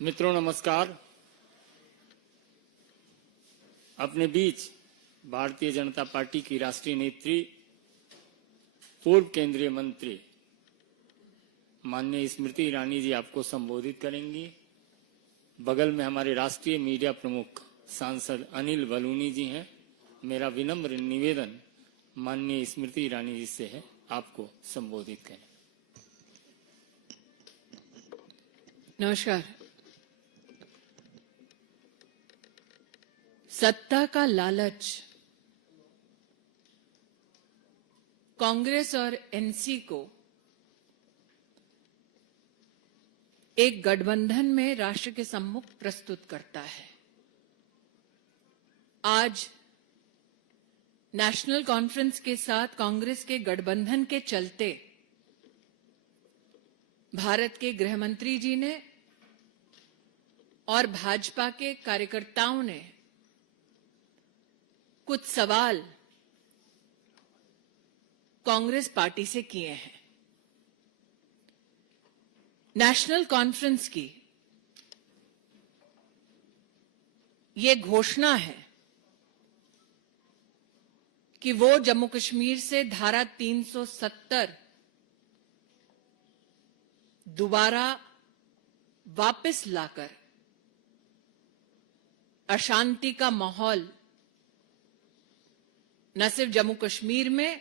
मित्रों नमस्कार। अपने बीच भारतीय जनता पार्टी की राष्ट्रीय नेत्री, पूर्व केंद्रीय मंत्री माननीय स्मृति ईरानी जी आपको संबोधित करेंगी। बगल में हमारे राष्ट्रीय मीडिया प्रमुख सांसद अनिल बलूनी जी हैं। मेरा विनम्र निवेदन माननीय स्मृति ईरानी जी से है, आपको संबोधित करें। नमस्कार। सत्ता का लालच कांग्रेस और एनसी को एक गठबंधन में राष्ट्र के सम्मुख प्रस्तुत करता है। आज नेशनल कॉन्फ्रेंस के साथ कांग्रेस के गठबंधन के चलते भारत के गृह मंत्री जी ने और भाजपा के कार्यकर्ताओं ने कुछ सवाल कांग्रेस पार्टी से किए हैं। नेशनल कॉन्फ्रेंस की ये घोषणा है कि वो जम्मू कश्मीर से धारा 370 दोबारा वापस लाकर अशांति का माहौल न सिर्फ जम्मू कश्मीर में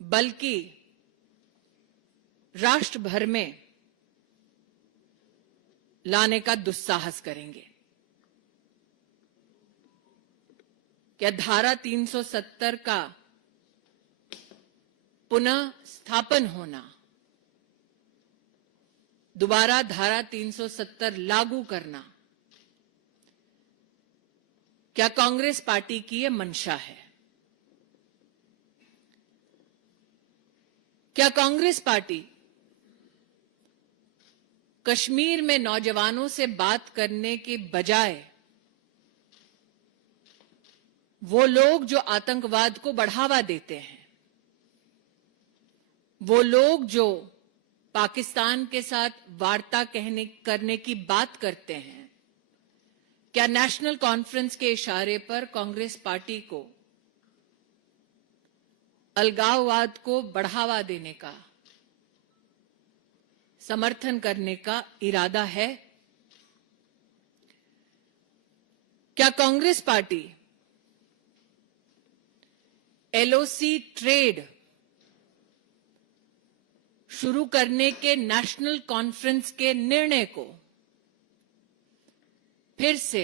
बल्कि राष्ट्र भर में लाने का दुस्साहस करेंगे। क्या धारा 370 का पुनः स्थापन होना, दोबारा धारा 370 लागू करना, क्या कांग्रेस पार्टी की यह मंशा है? क्या कांग्रेस पार्टी कश्मीर में नौजवानों से बात करने के बजाय वो लोग जो आतंकवाद को बढ़ावा देते हैं, वो लोग जो पाकिस्तान के साथ वार्ता करने की बात करते हैं, क्या नेशनल कॉन्फ्रेंस के इशारे पर कांग्रेस पार्टी को अलगाववाद को बढ़ावा देने का, समर्थन करने का इरादा है? क्या कांग्रेस पार्टी एलओसी ट्रेड शुरू करने के नेशनल कॉन्फ्रेंस के निर्णय को फिर से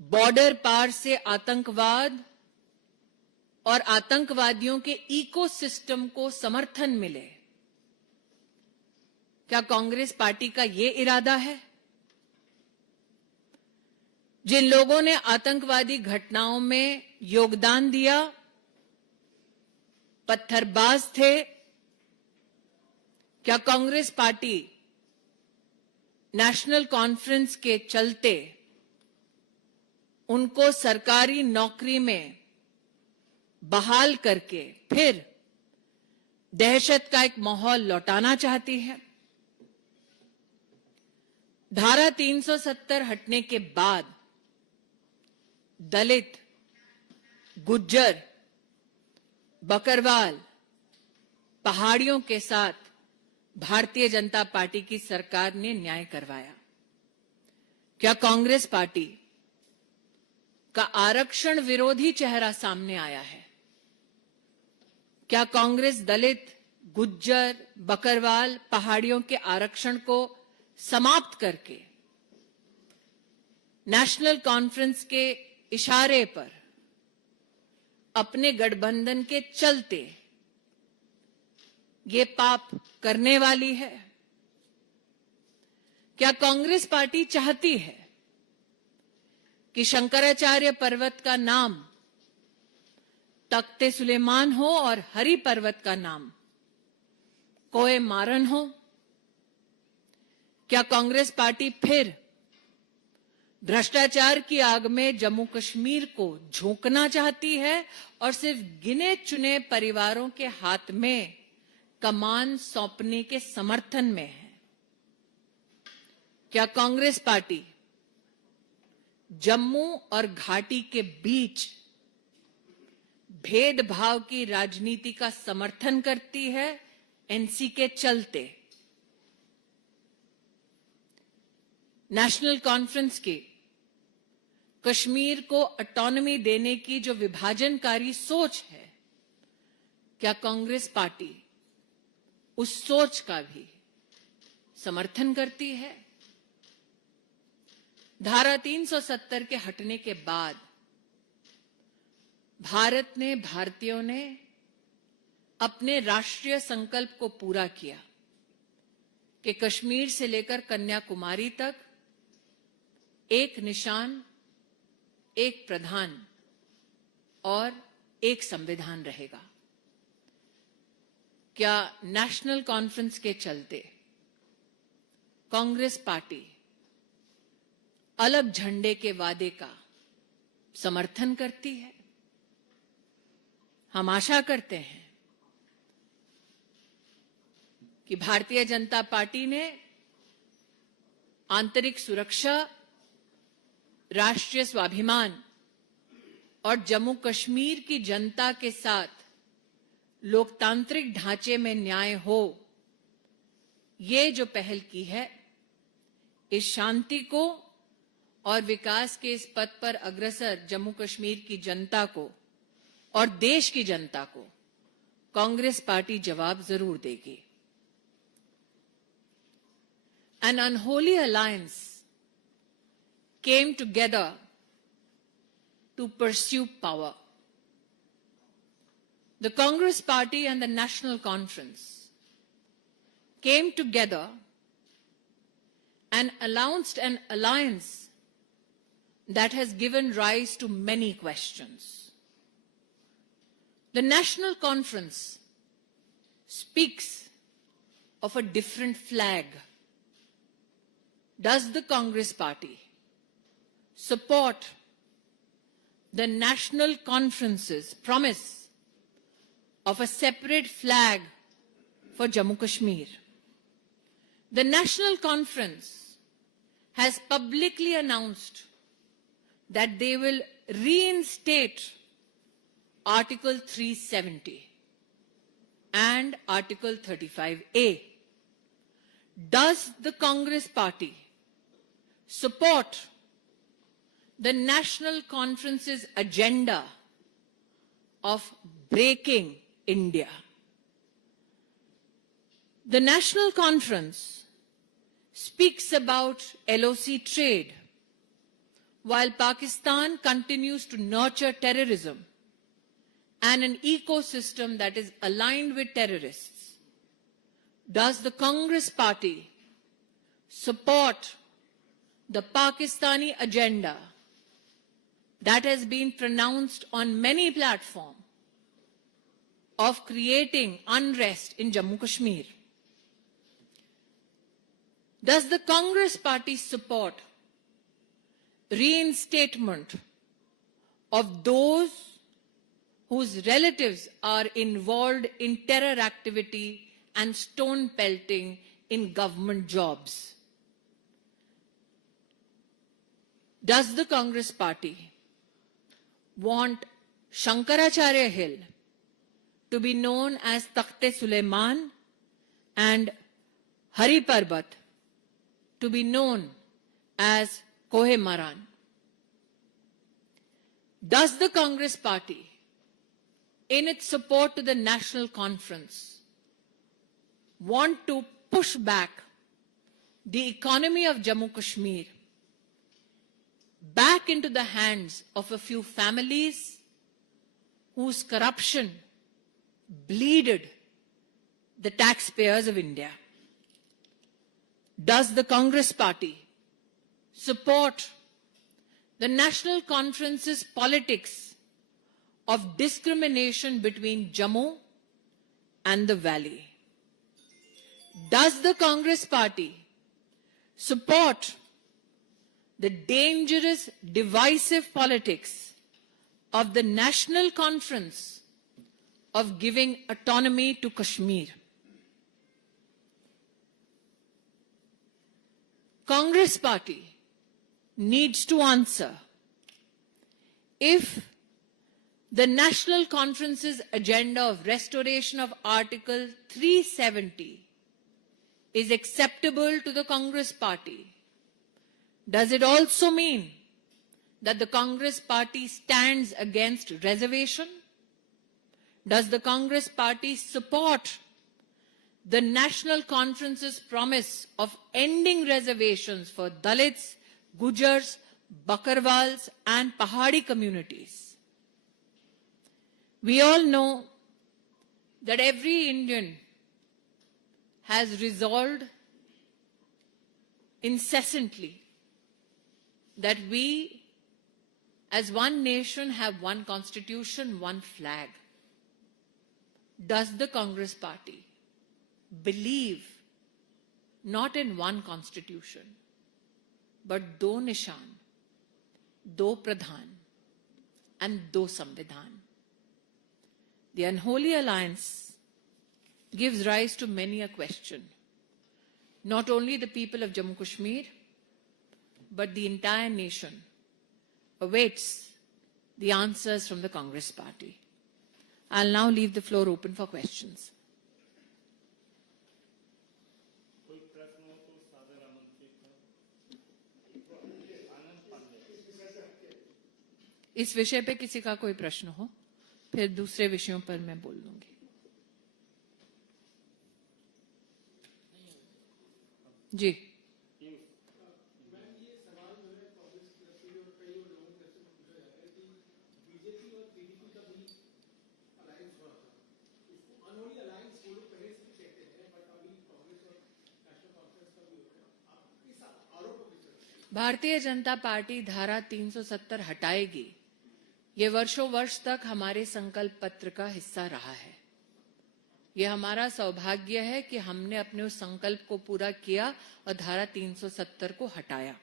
बॉर्डर पार से आतंकवाद और आतंकवादियों के इकोसिस्टम को समर्थन मिले, क्या कांग्रेस पार्टी का यह इरादा है? जिन लोगों ने आतंकवादी घटनाओं में योगदान दिया, पत्थरबाज थे, क्या कांग्रेस पार्टी नेशनल कॉन्फ्रेंस के चलते उनको सरकारी नौकरी में बहाल करके फिर दहशत का एक माहौल लौटाना चाहती है? धारा 370 हटने के बाद दलित, गुज्जर, बकरवाल, पहाड़ियों के साथ भारतीय जनता पार्टी की सरकार ने न्याय करवाया। क्या कांग्रेस पार्टी का आरक्षण विरोधी चेहरा सामने आया है? क्या कांग्रेस दलित, गुज्जर, बकरवाल, पहाड़ियों के आरक्षण को समाप्त करके नेशनल कॉन्फ्रेंस के इशारे पर अपने गठबंधन के चलते ये पाप करने वाली है? क्या कांग्रेस पार्टी चाहती है कि शंकराचार्य पर्वत का नाम तख्ते सुलेमान हो और हरि पर्वत का नाम कोए मारन हो? क्या कांग्रेस पार्टी फिर भ्रष्टाचार की आग में जम्मू कश्मीर को झोंकना चाहती है और सिर्फ गिने चुने परिवारों के हाथ में कमान सौंपने के समर्थन में है? क्या कांग्रेस पार्टी जम्मू और घाटी के बीच भेदभाव की राजनीति का समर्थन करती है एनसी के चलते? नेशनल कॉन्फ्रेंस की कश्मीर को ऑटोनॉमी देने की जो विभाजनकारी सोच है, क्या कांग्रेस पार्टी उस सोच का भी समर्थन करती है? धारा 370 के हटने के बाद भारत ने, भारतीयों ने अपने राष्ट्रीय संकल्प को पूरा किया कि कश्मीर से लेकर कन्याकुमारी तक एक निशान, एक प्रधान और एक संविधान रहेगा। क्या नेशनल कॉन्फ्रेंस के चलते कांग्रेस पार्टी अलग झंडे के वादे का समर्थन करती है? हम आशा करते हैं कि भारतीय जनता पार्टी ने आंतरिक सुरक्षा, राष्ट्रीय स्वाभिमान और जम्मू कश्मीर की जनता के साथ लोकतांत्रिक ढांचे में न्याय हो, ये जो पहल की है, इस शांति को और विकास के इस पथ पर अग्रसर जम्मू कश्मीर की जनता को और देश की जनता को कांग्रेस पार्टी जवाब जरूर देगी। An unholy alliance came together to pursue power. The Congress Party and the National Conference came together and announced an alliance that has given rise to many questions. The National Conference speaks of a different flag. Does the Congress Party support the National Conference's promise of a separate flag for Jammu Kashmir? The National Conference has publicly announced that they will reinstate Article 370 and Article 35A. Does the Congress Party support the National Conference's agenda of breaking India? The National Conference speaks about LOC trade, while Pakistan continues to nurture terrorism and an ecosystem that is aligned with terrorists. Does the Congress Party support the Pakistani agenda that has been pronounced on many platforms of creating unrest in Jammu Kashmir? Does the Congress Party support reinstatement of those whose relatives are involved in terror activity and stone pelting in government jobs? Does the Congress Party want Shankaracharya Hill to be known as Takht-e-Sulaiman and Hari Parbat to be known as Kohe-Maran? Does the Congress Party, in its support to the National Conference, want to push back the economy of Jammu Kashmir back into the hands of a few families whose corruption bleeded the taxpayers of India? Does the Congress Party support the National Conference's politics of discrimination between Jammu and the Valley? Does the Congress Party support the dangerous, divisive politics of the National Conference of giving autonomy to Kashmir? Congress party needs to answer if the National Conference's agenda of restoration of Article 370 is acceptable to the Congress party. Does it also mean that the Congress party stands against reservation? Does the Congress party support the National Conference's promise of ending reservations for Dalits, Gujars, Bakarwals and Pahadi communities? We all know that every Indian has resolved incessantly that we as one nation have one constitution, one flag. Does the Congress party believe not in one constitution, but do nishan, do pradhan and do samvidhan? The unholy alliance gives rise to many a question. Not only the people of Jammu Kashmir, but the entire nation awaits the answers from the Congress party. I'll now leave the floor open for questions. इस विषय पे किसी का कोई प्रश्न हो, फिर दूसरे विषयों पर मैं बोल लूंगी। जी, भारतीय जनता पार्टी धारा 370 हटाएगी, ये वर्षों वर्ष तक हमारे संकल्प पत्र का हिस्सा रहा है। ये हमारा सौभाग्य है कि हमने अपने उस संकल्प को पूरा किया और धारा 370 को हटाया।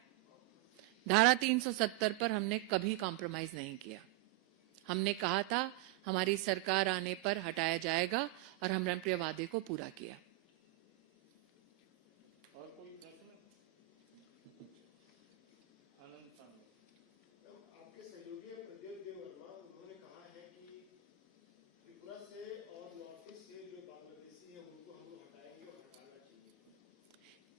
धारा 370 पर हमने कभी कॉम्प्रोमाइज नहीं किया। हमने कहा था हमारी सरकार आने पर हटाया जाएगा और हमने अपने वादे को पूरा किया।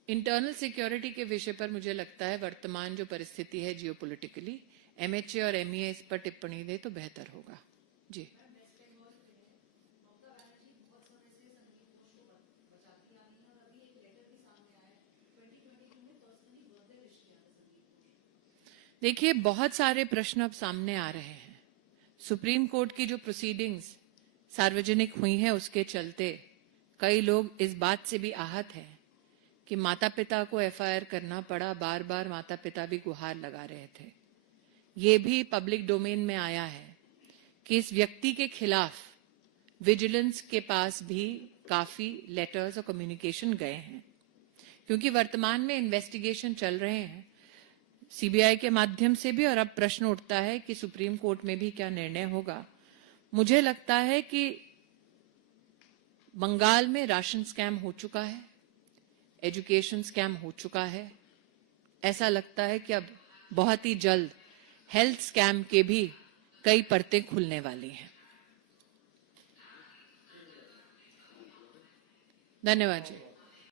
इंटरनल सिक्योरिटी के विषय पर मुझे लगता है वर्तमान जो परिस्थिति है जियोपॉलिटिकली, एमएचए और एमईए इस पर टिप्पणी दे तो बेहतर होगा। जी, देखिए बहुत सारे प्रश्न अब सामने आ रहे हैं। सुप्रीम कोर्ट की जो प्रोसीडिंग्स सार्वजनिक हुई हैं उसके चलते कई लोग इस बात से भी आहत हैं कि माता पिता को एफआईआर करना पड़ा, बार बार माता पिता भी गुहार लगा रहे थे। ये भी पब्लिक डोमेन में आया है कि इस व्यक्ति के खिलाफ विजिलेंस के पास भी काफी लेटर्स और कम्युनिकेशन गए हैं, क्योंकि वर्तमान में इन्वेस्टिगेशन चल रहे हैं सीबीआई के माध्यम से भी, और अब प्रश्न उठता है कि सुप्रीम कोर्ट में भी क्या निर्णय होगा। मुझे लगता है कि बंगाल में राशन स्कैम हो चुका है, एजुकेशन स्कैम हो चुका है। ऐसा लगता है कि अब बहुत ही जल्द हेल्थ स्कैम के भी कई परतें खुलने वाली हैं। धन्यवाद जी।